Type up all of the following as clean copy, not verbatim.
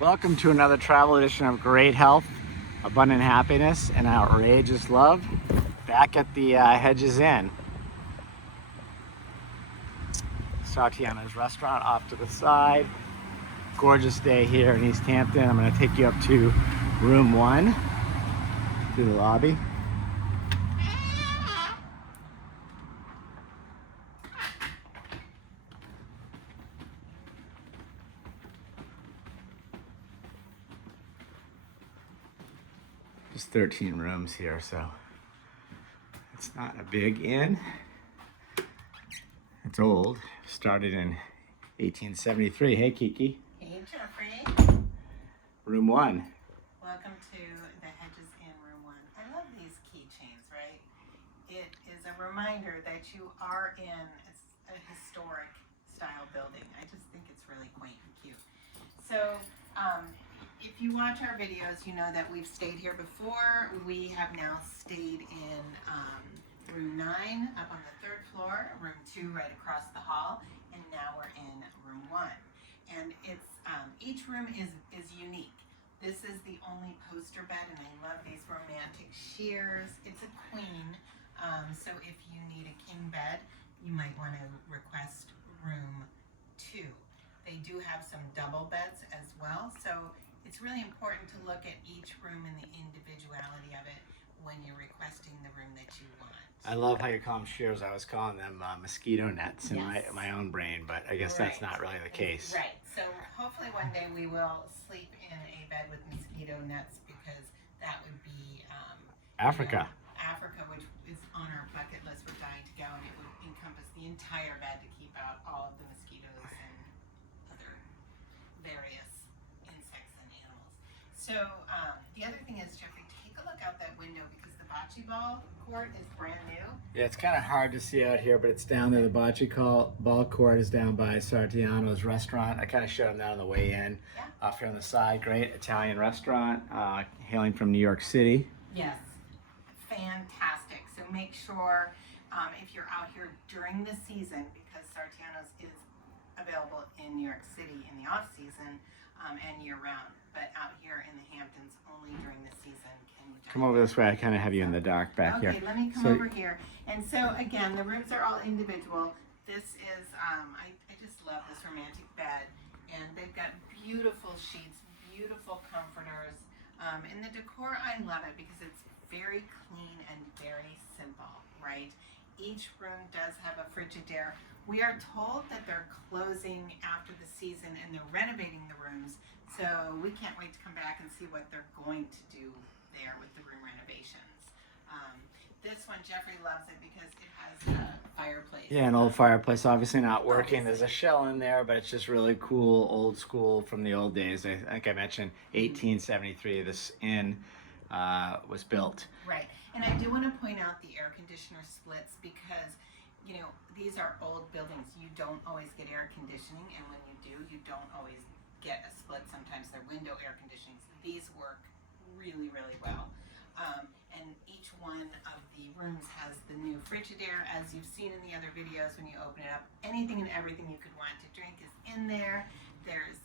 Welcome to another travel edition of Great Health, Abundant Happiness, and Outrageous Love. Back at the Hedges Inn. Sartiano's restaurant off to the side. Gorgeous day here in East Hampton. I'm going to take you up to room 1 through the lobby. Just 13 rooms here, so it's not a big inn. It's old. Started in 1873. Hey, Kiki. Hey, Jeffrey. Room 1. Welcome to the Hedges Inn, room 1. I love these keychains, right? It is a reminder that you are in a historic style building. I just think it's really quaint and cute. So, if you watch our videos, you know that we've stayed here before. We have now stayed in room 9 up on the 3rd floor, room 2 right across the hall, and now we're in room 1. And it's each room is unique. This is the only poster bed, and I love these romantic shears. It's a queen, so if you need a king bed, you might want to request room 2. They do have some double beds as well, so it's really important to look at each room and the individuality of it when you're requesting the room that you want. I love how you call them shears. I was calling them mosquito nets in Yes. my own brain, but I guess that's not really the case. Right. So hopefully one day we will sleep in a bed with mosquito nets, because that would be Africa. Africa, which is on our bucket list. We're dying to go, and it would encompass the entire bed to keep out all of the mosquitoes and other various insects and animals. So the other thing is, Jeffrey, take a look out that window, because the bocce ball court is brand new. Yeah, it's kind of hard to see out here, but it's down there. The bocce ball court is down by Sartiano's restaurant. I kind of showed them that on the way in. Yeah. Off here on the side, great Italian restaurant, hailing from New York City. Yes, fantastic. So make sure if you're out here during the season, because Sartiano's is available in New York City in the off season and year round, but out here in the Hamptons only during the season. Come over this way. I kind of have you in the dark back here. Okay, let me come over here. And so again, the rooms are all individual. This is, I just love this romantic bed. And they've got beautiful sheets, beautiful comforters. And the decor, I love it because it's very clean and very simple, right? Each room does have a Frigidaire. We are told that they're closing after the season and they're renovating the rooms. So we can't wait to come back and see what they're going to do there with the room renovations. This one, Jeffrey loves it because it has a fireplace. Yeah, an old fireplace, obviously not working. There's a shell in there, but it's just really cool, old school from the old days. I think I mentioned 1873 this inn was built. Right, and I do want to point out the air conditioner splits, because you know, these are old buildings. You don't always get air conditioning, and when you do, you don't always get a split. Sometimes they're window air conditionings. These work really, really well. And each one of the rooms has the new Frigidaire, as you've seen in the other videos. When you open it up, anything and everything you could want to drink is in there. There's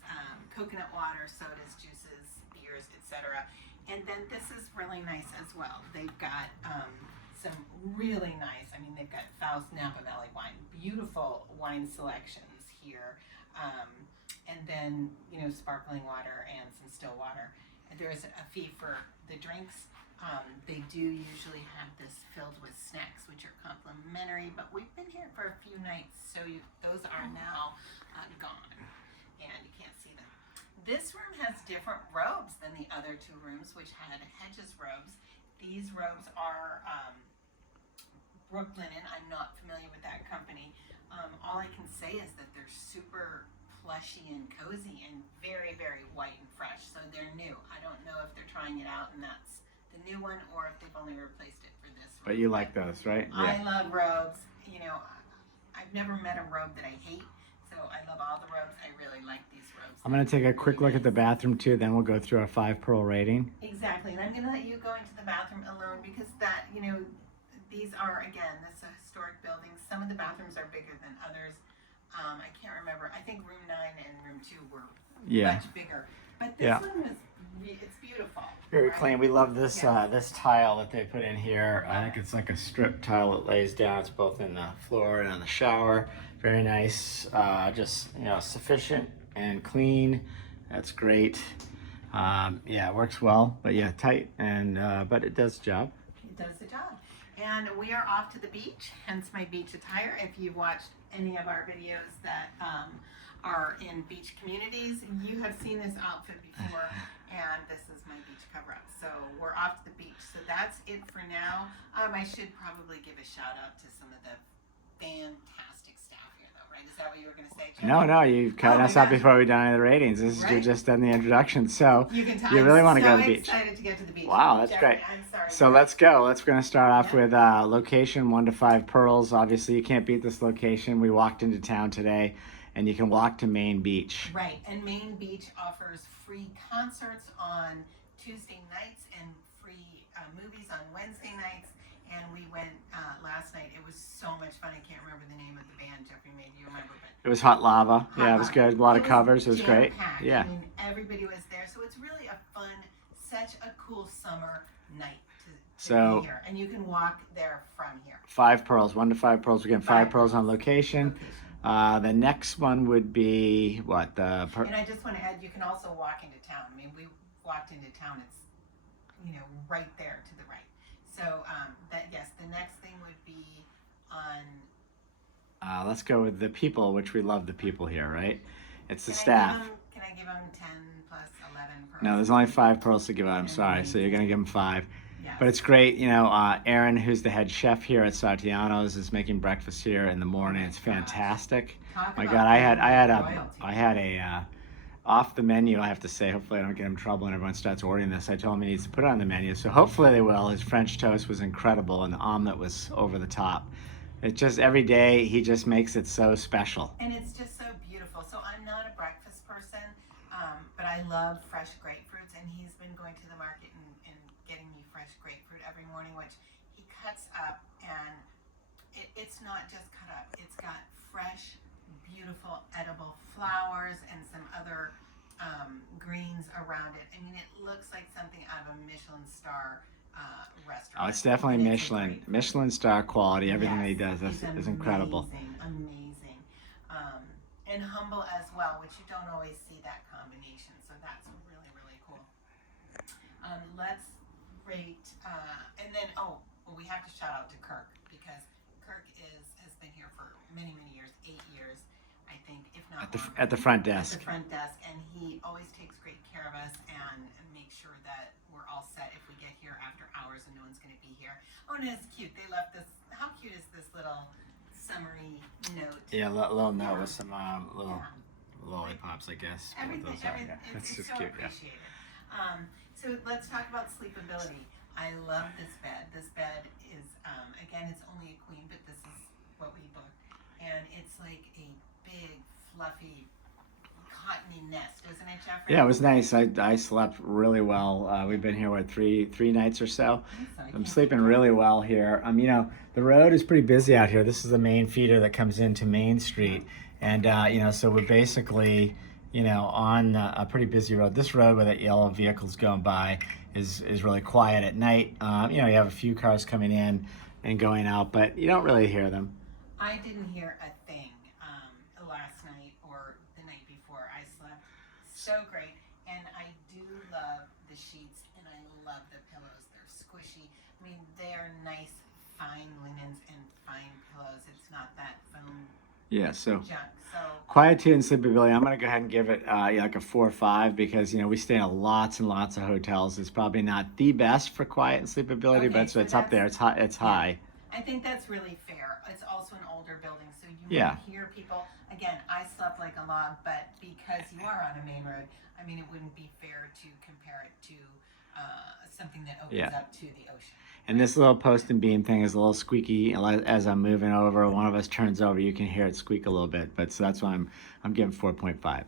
coconut water, sodas, juices, beers, etc. And then this is really nice as well. They've got some really nice, I mean, they've got Faust Napa Valley wine, beautiful wine selections here. And then, you know, sparkling water and some still water. There's a fee for the drinks. They do usually have this filled with snacks, which are complimentary, but we've been here for a few nights, so those are now gone, and you can't see them. This room has different robes than the other 2 rooms, which had Hedges robes. These robes are Brooklinen. I'm not familiar with that company. All I can say is that they're super plushy and cozy and very, very white and fresh, so they're new. I don't know if they're trying it out and that's the new one, or if they've only replaced it for this one. But you like those, right? I love robes. You know, I've never met a robe that I hate, so I love all the robes. I really like these robes. I'm going to take a quick look at the bathroom too, then we'll go through our 5-pearl rating. Exactly, and I'm going to let you go into the bathroom alone, because that, you know, these are, again, this is a historic building. Some of the bathrooms are bigger than others. I can't remember. I think room 9 and room 2 were much bigger. But this Yeah. one was, it's beautiful. Very right? clean. We love this Yes. this tile that they put in here. I think it's like a strip tile that lays down. It's both in the floor and in the shower. Very nice. Just sufficient and clean. That's great. Yeah, it works well, but yeah, tight and but it does the job. It does the job. And we are off to the beach, hence my beach attire. If you've watched any of our videos that are in beach communities, you have seen this outfit before, and this is my beach cover-up. So we're off to the beach. So that's it for now. I should probably give a shout out to some of the fantastic staff here, though, right? Is that what you were going to say, Jim? No, you've cut us off before we've done any of the ratings. This is Right. just done the introduction. So You can tell you really I'm want to so go to the beach. excited to get to the beach. Wow, that's Jeffrey, great. I'm sorry. So let's go. We're going to start off with location 1 to 5 Pearls. Obviously, you can't beat this location. We walked into town today, and you can walk to Main Beach. Right, and Main Beach offers free concerts on Tuesday nights and free movies on Wednesday nights. And we went last night. It was so much fun. I can't remember the name of the band. Jeffrey, maybe you remember, but It was Hot Lava. Hot Yeah, it was Lava. good. A lot of covers. It was great. jam-packed. Yeah. I mean, everybody was there, so it's really a fun, such a cool summer night to be here. And you can walk there from here. 5 Pearls, 1 to 5 Pearls. We're getting 5 Pearls on location. The next one would be what? And I just want to add, you can also walk into town. I mean, we walked into town. It's right there to the right. So the next thing would be on. Let's go with the people, which we love the people here, right? It's the Can staff. Can I give them 10 plus 11 pearls? No, there's only 5 Pearls to give out. I'm sorry. So you're going to give them 5. Yes. But it's great. Aaron, who's the head chef here at Sartiano's, is making breakfast here in the morning. It's fantastic. Talk My about God, I had royalty. a off the menu, I have to say. Hopefully I don't get him in trouble and everyone starts ordering this. I told him he needs to put it on the menu, so hopefully they will. His French toast was incredible and the omelet was over the top. It's just every day he just makes it so special. And it's just so beautiful. So I'm not a breakfast person, but I love fresh grapefruits, and he's been going to the market and getting me fresh grapefruit every morning, which he cuts up, and it's not just cut up. It's got fresh, beautiful, edible flowers and some other greens around it. I mean, it looks like something out of a Michelin star restaurant. Oh, it's definitely And Michelin star quality. Everything that he does it's is incredible. Amazing. And humble as well, which you don't always see that combination. So that's really, really cool. Let's rate, and then we have to shout out to Kirk, because Kirk has been here for many, many years, 8 years, I think, if not At the front desk. At the front desk, and he always takes great care of us and makes sure that we're all set if we get here after hours and no one's going to be here. Oh, and it's cute. They left this. How cute is this little summary note? Yeah, little note with some little lollipops, I guess. Everything. That's It's just so cute. Yeah. appreciated. So let's talk about sleepability. I love this bed. This bed is, again, it's only a queen, but this is what we booked. And it's like a big, fluffy, cottony nest, isn't it, Jeffrey? Yeah, it was nice. I slept really well. We've been here, three nights or so. I'm sleeping really well here. The road is pretty busy out here. This is the main feeder that comes into Main Street. And, so we're basically, on a pretty busy road. This road with that yellow vehicles going by is really quiet at night. You have a few cars coming in and going out, but you don't really hear them. I didn't hear a thing last night or the night before. I slept so great, and I do love the sheets, and I love the pillows. They're squishy. I mean, they're nice, fine linens and fine pillows. It's not that foam Yeah, so junk. So quietude and sleepability, I'm gonna go ahead and give it like a 4 or 5, because we stay in lots and lots of hotels. It's probably not the best for quiet and sleepability, Okay, but so it's up there. It's high. It's high. I think that's really fair. It's also an older building, so you Yeah. won't hear people. Again, I slept like a log, but because you are on a main road, I mean, it wouldn't be fair to compare it to something that opens up to the ocean. And this little post and beam thing is a little squeaky. As I'm moving over, one of us turns over, you can hear it squeak a little bit. But so that's why I'm giving 4.5.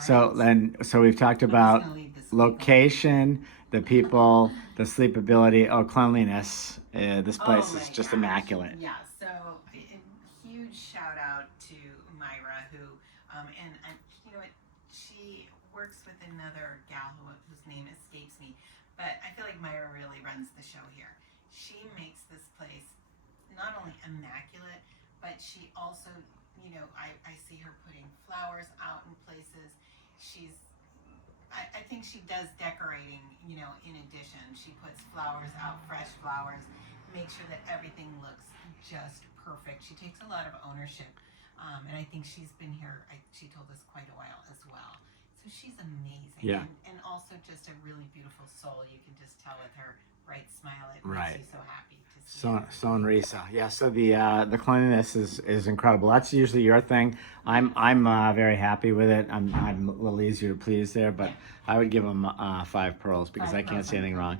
So we've talked about location, the people, the sleepability, cleanliness. This place is just immaculate. Yeah. So a huge shout out to Myra, who and you know what, works with another gal whose name escapes me, but I feel like Myra really runs the show here. She makes this place not only immaculate, but she also, I see her putting flowers out in places. I think she does decorating, in addition. She puts flowers out, fresh flowers, make sure that everything looks just perfect. She takes a lot of ownership. And I think she's been here, she told us, quite a while as well. So she's amazing. Yeah. And also just a really beautiful soul. You can just tell with her bright smile. It Right. makes you so happy to see her. So and Risa. Yeah, so the cleanliness is incredible. That's usually your thing. I'm very happy with it. I'm a little easier to please there, but I would give them 5 pearls because I can't see anything wrong.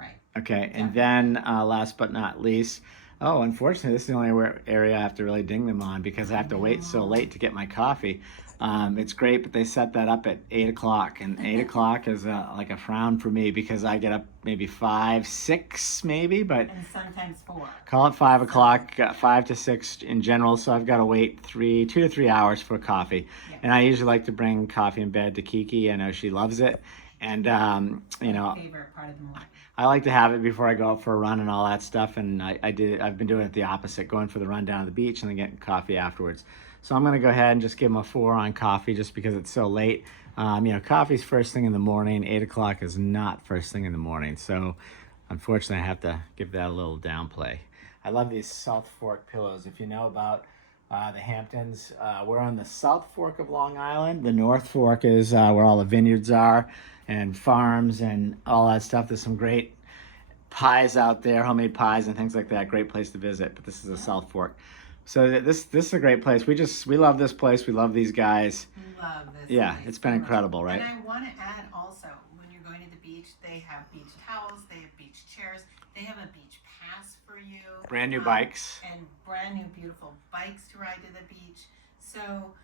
Right. Okay, and then last but not least, unfortunately, this is the only area I have to really ding them on because I have to wait so late to get my coffee. It's great, but they set that up at 8 o'clock, and 8 o'clock is like a frown for me because I get up maybe 5, 6 maybe, but And sometimes 4. call it 5 o'clock, 5 to 6 in general, so I've got to wait 2 to 3 hours for coffee. Yeah. And I usually like to bring coffee in bed to Kiki. I know she loves it, and My favorite part of the morning. I like to have it before I go out for a run and all that stuff, and I've been doing it the opposite, going for the run down to the beach and then getting coffee afterwards. So I'm going to go ahead and just give them a 4 on coffee just because it's so late. Coffee's first thing in the morning. 8 o'clock is not first thing in the morning. So unfortunately, I have to give that a little downplay. I love these South Fork pillows. If you know about the Hamptons, we're on the South Fork of Long Island. The North Fork is where all the vineyards are and farms and all that stuff. There's some great pies out there, homemade pies and things like that. Great place to visit, but this is the South Fork. So this is a great place. We love this place. We love these guys. Love this. Yeah, place it's been so much. incredible, right? And I want to add also, when you're going to the beach, they have beach towels, they have beach chairs, they have a beach pass for you. Brand new bikes. And brand new beautiful bikes to ride to the beach. So,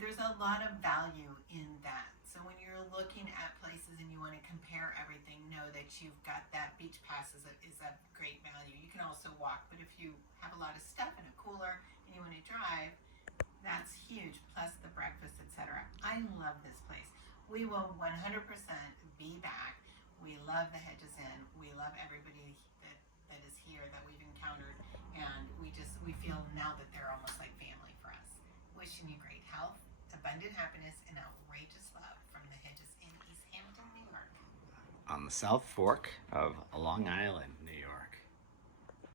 there's a lot of value in that. So when you're looking at places and you want to compare everything, know that you've got that beach pass is a great value. You can also walk, but if you have a lot of stuff in a cooler and you want to drive, that's huge, plus the breakfast, etc. I love this place. We will 100% be back. We love the Hedges Inn. We love everybody that is here that we've encountered, and we feel now that they're almost like family for us. Wishing you great health, abundant happiness, and outrageous love from the Hedges Inn, East Hampton, New York. On the South Fork of Long Island.